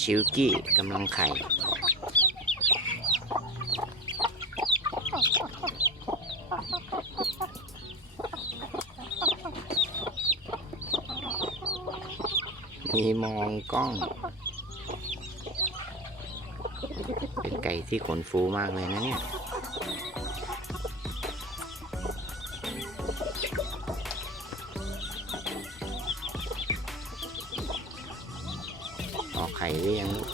ชิลกี้กำลังไข่ มีมองกล้อง เป็นไก่ที่ขนฟูมากเลยนะเนี่ย ออกไข่ไรืยังลูก